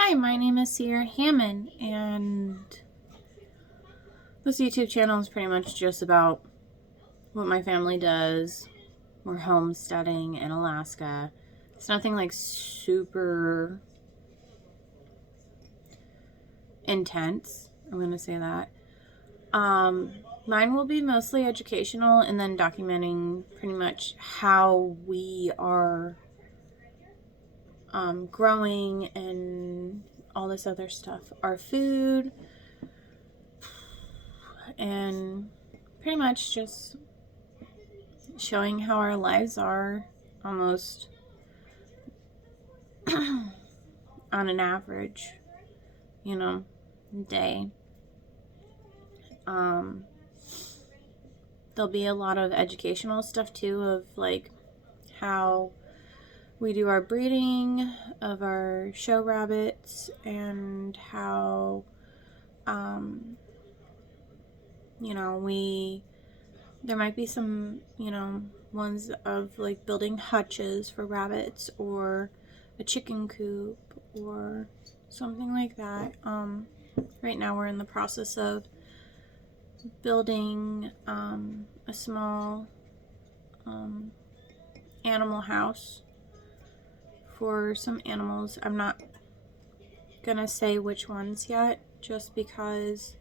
Hi, my name is Sierra Hammond, and this YouTube channel is pretty much just about what my family does. We're homesteading in Alaska. It's nothing like super intense, I'm going to say that. Mine will be mostly educational and then documenting pretty much how we are growing and all this other stuff. Our food, and pretty much just showing how our lives are almost on an average, day. There'll be a lot of educational stuff too, of like how we do our breeding of our show rabbits and how there might be some ones of like building hutches for rabbits or a chicken coop or something like that. Right now we're in the process of building a small animal house for some animals. I'm not gonna say which ones yet, just because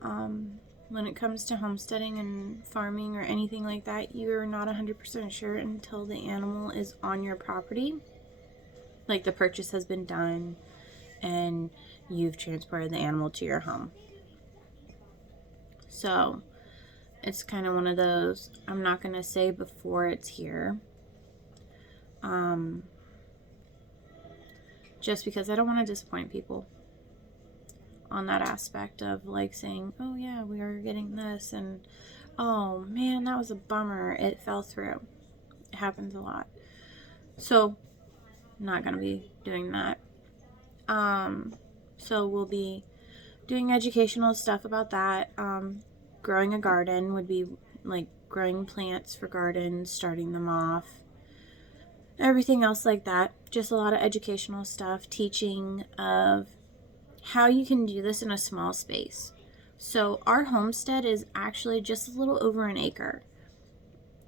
when it comes to homesteading and farming or anything like that, you're not 100% sure until the animal is on your property. Like the purchase has been done and you've transported the animal to your home. So it's kind of one of those, I'm not going to say before it's here. Just because I don't want to disappoint people on that aspect of like saying, oh yeah, we are getting this, and oh man, that was a bummer, it fell through. It happens a lot. So not going to be doing that. So we'll be doing educational stuff about that. Growing a garden would be like growing plants for gardens, starting them off, everything else like that. Just a lot of educational stuff, teaching of how you can do this in a small space. So our homestead is actually just a little over an acre,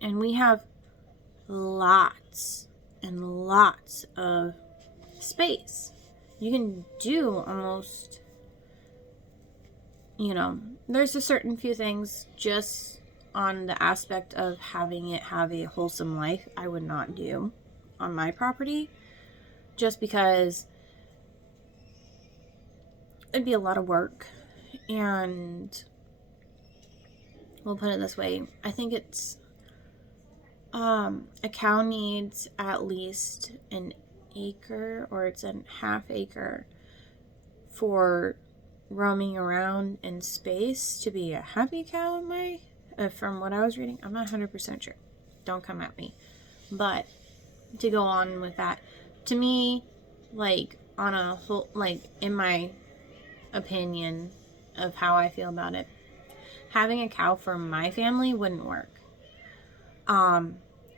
and we have lots and lots of space. You can do almost, there's a certain few things just on the aspect of having it have a wholesome life I would not do on my property, just because it'd be a lot of work. And we'll put it this way, I think it's a cow needs at least an acre, or it's a half acre, for roaming around in space to be a happy cow. From what I was reading, I'm not 100% sure, don't come at me, but to go on with that, to me, like on a whole, like in my opinion of how I feel about it, having a cow for my family wouldn't work.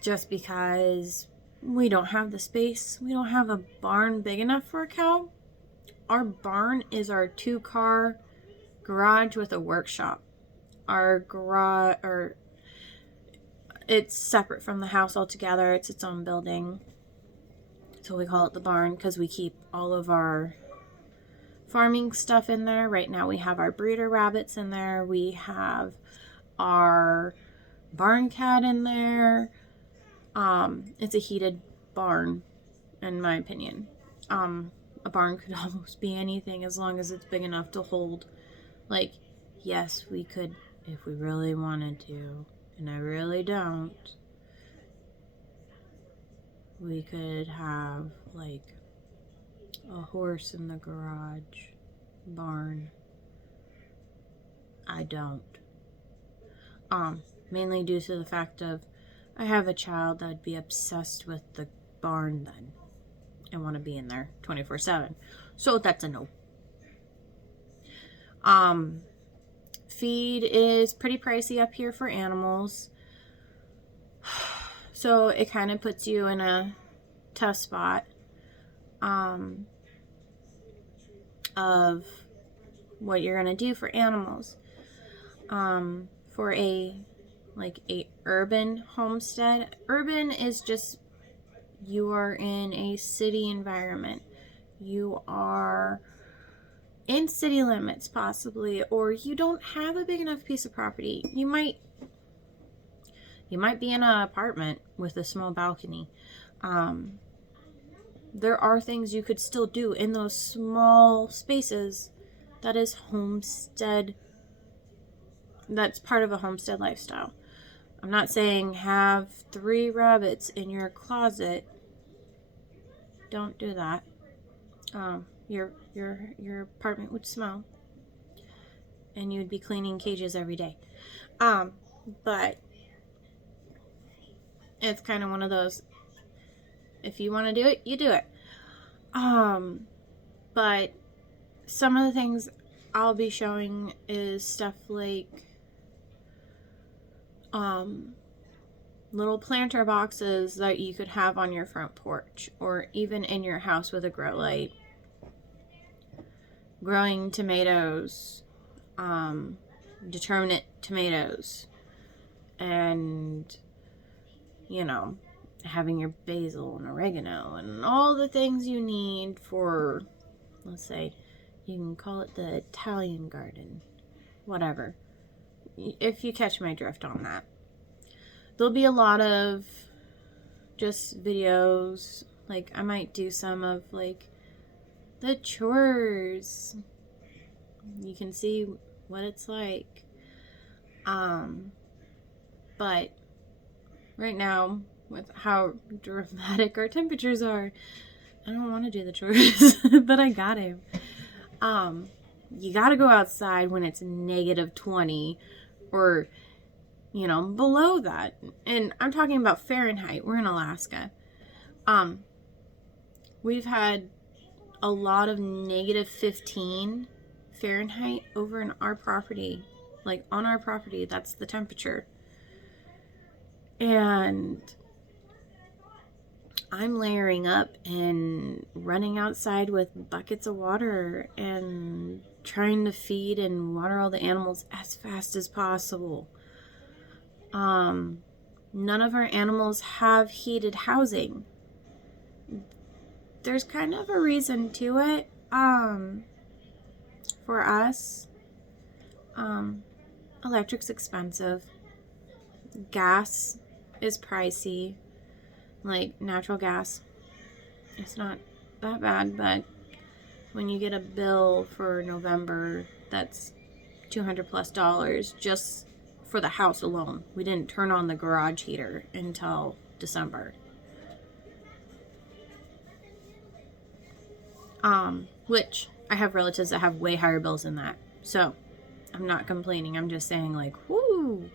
Just because we don't have the space. We don't have a barn big enough for a cow. Our barn is our 2-car garage with a workshop. Our garage, or it's separate from the house altogether. It's its own building. So we call it the barn because we keep all of our farming stuff in there. Right now we have our breeder rabbits in there. We have our barn cat in there. It's a heated barn, in my opinion. A barn could almost be anything as long as it's big enough to hold. Like, yes, we could, if we really wanted to, and I really don't, we could have like a horse in the garage barn. I don't. Mainly due to the fact of I have a child that'd be obsessed with the barn then and want to be in there 24/7. So that's a no. Feed is pretty pricey up here for animals. So it kind of puts you in a tough spot. of what you're going to do for animals. For a urban homestead, urban is just, you are in a city environment. You are in city limits possibly, or you don't have a big enough piece of property. You might be in an apartment with a small balcony. There are things you could still do in those small spaces. That is homestead. That's part of a homestead lifestyle. I'm not saying have 3 rabbits in your closet. Don't do that. Your apartment would smell, and you'd be cleaning cages every day. But it's kind of one of those, if you want to do it, you do it. But some of the things I'll be showing is stuff like little planter boxes that you could have on your front porch, or even in your house with a grow light. Growing tomatoes, determinate tomatoes, and having your basil and oregano and all the things you need for, let's say, you can call it the Italian garden, whatever, if you catch my drift on that. There'll be a lot of just videos, like I might do some of like the chores. You can see what it's like. But right now, with how dramatic our temperatures are, I don't want to do the chores, but I got to. You got to go outside when it's -20 or, below that. And I'm talking about Fahrenheit. We're in Alaska. We've had a lot of -15 Fahrenheit over in our property. Like on our property, that's the temperature. And I'm layering up and running outside with buckets of water and trying to feed and water all the animals as fast as possible. None of our animals have heated housing. There's kind of a reason to it. For us, electric's expensive. Gas is pricey. Like natural gas, it's not that bad, but when you get a bill for November, that's $200+ just for the house alone. We didn't turn on the garage heater until December. Which I have relatives that have way higher bills than that. So I'm not complaining. I'm just saying, like, whoo,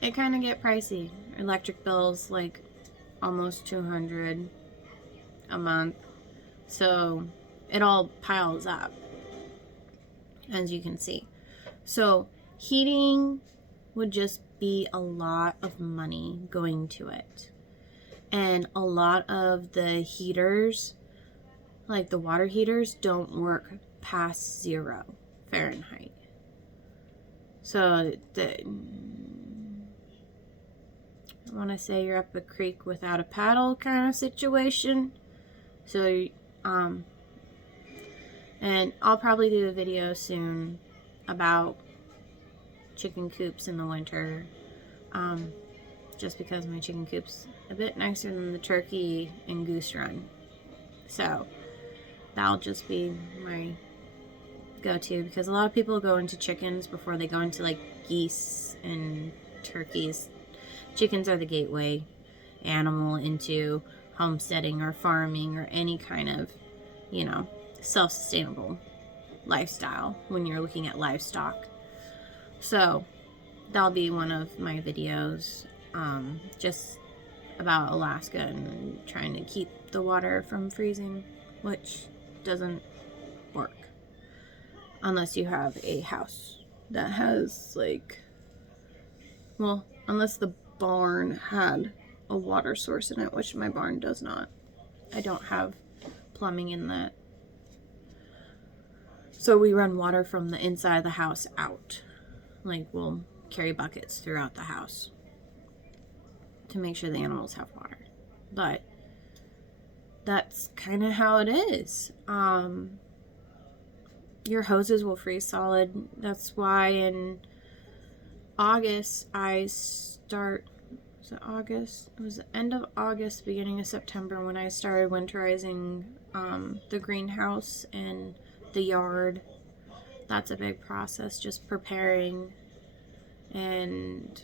it kind of get pricey. Electric bills, like, almost $200 a month. So it all piles up, as you can see. So heating would just be a lot of money going to it. And a lot of the heaters, like the water heaters, don't work past 0 Fahrenheit. So I want to say you're up a creek without a paddle kind of situation. So, and I'll probably do a video soon about chicken coops in the winter. Just because my chicken coop's a bit nicer than the turkey and goose run. So that'll just be my go-to, because a lot of people go into chickens before they go into like geese and turkeys. Chickens are the gateway animal into homesteading or farming or any kind of, self-sustainable lifestyle when you're looking at livestock. So that'll be one of my videos, just about Alaska and trying to keep the water from freezing, which doesn't work unless you have a house that has unless the barn had a water source in it, which my barn does not. I don't have plumbing in that. So we run water from the inside of the house out. Like, we'll carry buckets throughout the house to make sure the animals have water. But that's kind of how it is. Your hoses will freeze solid. That's why in August was it August? It was the end of August, beginning of September when I started winterizing the greenhouse and the yard. That's a big process, just preparing and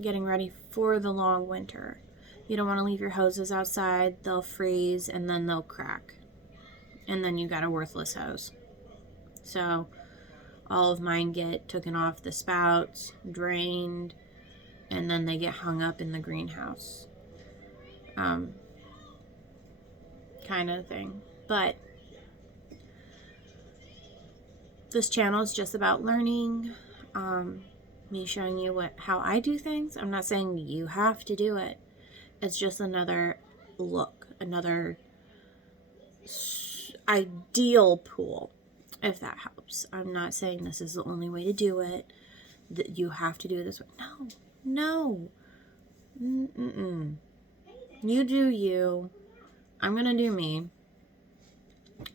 getting ready for the long winter. You don't want to leave your hoses outside. They'll freeze and then they'll crack. And then you got a worthless hose. So all of mine get taken off the spouts, drained, and then they get hung up in the greenhouse. Kind of thing. But this channel is just about learning, me showing you how I do things. I'm not saying you have to do it. It's just another look, another ideal pool, if that helps. I'm not saying this is the only way to do it, that you have to do it this way. No. You do you. I'm gonna do me.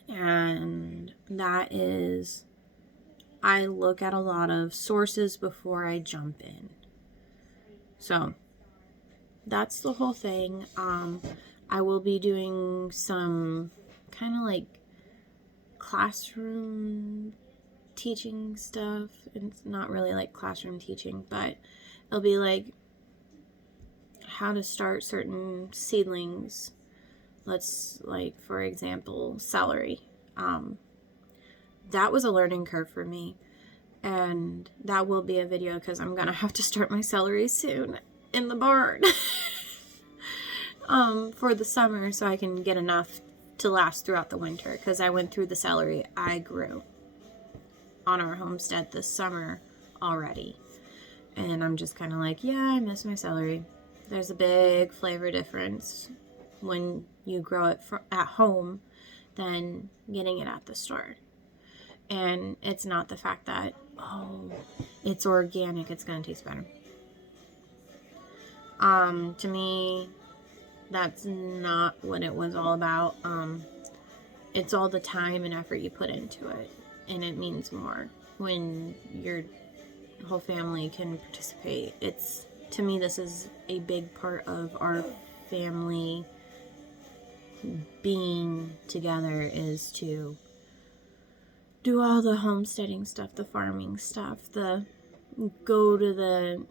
And that is, I look at a lot of sources before I jump in. So that's the whole thing. I will be doing some kind of like classroom teaching stuff. It's not really like classroom teaching, but it'll be like how to start certain seedlings. Let's, like, for example, celery. That was a learning curve for me, and that will be a video because I'm gonna have to start my celery soon in the barn for the summer, so I can get enough to last throughout the winter, because I went through the celery I grew on our homestead this summer already, and I'm just kind of like, yeah, I miss my celery. There's a big flavor difference when you grow it at home than getting it at the store. And it's not the fact that, oh, it's organic, it's going to taste better. To me, that's not what it was all about. It's all the time and effort you put into it, and it means more when your whole family can participate. To me, this is a big part of our family being together, is to do all the homesteading stuff, the farming stuff, go to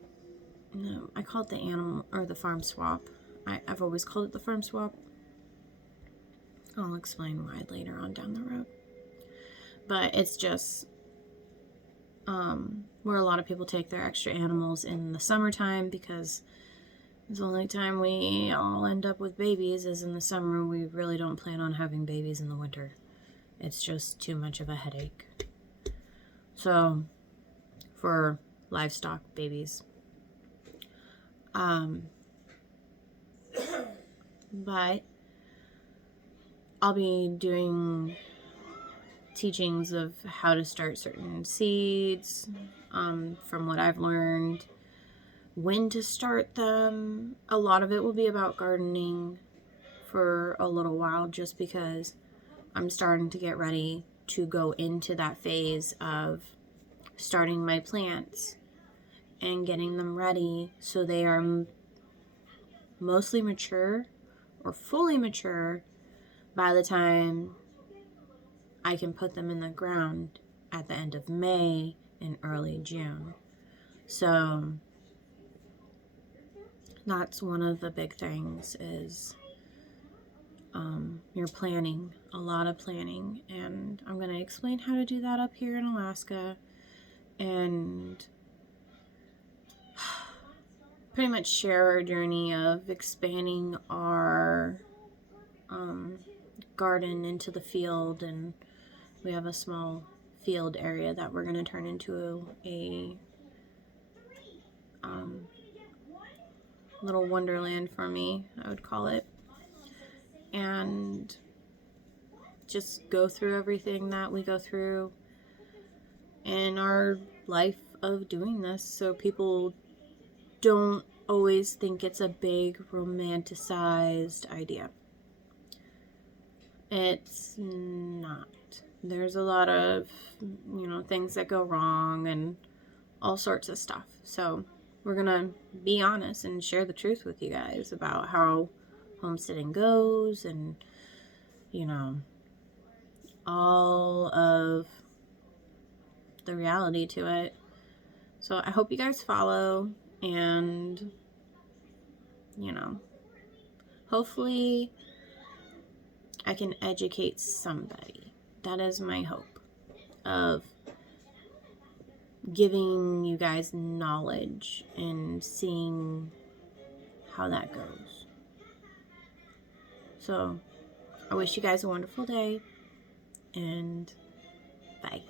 I call it the animal or the farm swap. I've always called it the farm swap. I'll explain why later on down the road. But it's just where a lot of people take their extra animals in the summertime, because the only time we all end up with babies is in the summer. We really don't plan on having babies in the winter. It's just too much of a headache. So, for livestock babies. But I'll be doing teachings of how to start certain seeds, from what I've learned, when to start them. A lot of it will be about gardening for a little while, just because I'm starting to get ready to go into that phase of starting my plants and getting them ready so they are mostly mature or fully mature by the time I can put them in the ground at the end of May and early June. So that's one of the big things, is you're planning, a lot of planning, and I'm going to explain how to do that up here in Alaska, and pretty much share our journey of expanding our garden into the field. And we have a small field area that we're going to turn into a little wonderland for me, I would call it, and just go through everything that we go through in our life of doing this, so people don't always think it's a big romanticized idea. It's not. There's a lot of, things that go wrong and all sorts of stuff. So we're going to be honest and share the truth with you guys about how homesteading goes and, all of the reality to it. So I hope you guys follow and, hopefully I can educate somebody. That is my hope of giving you guys knowledge and seeing how that goes. So I wish you guys a wonderful day, and bye.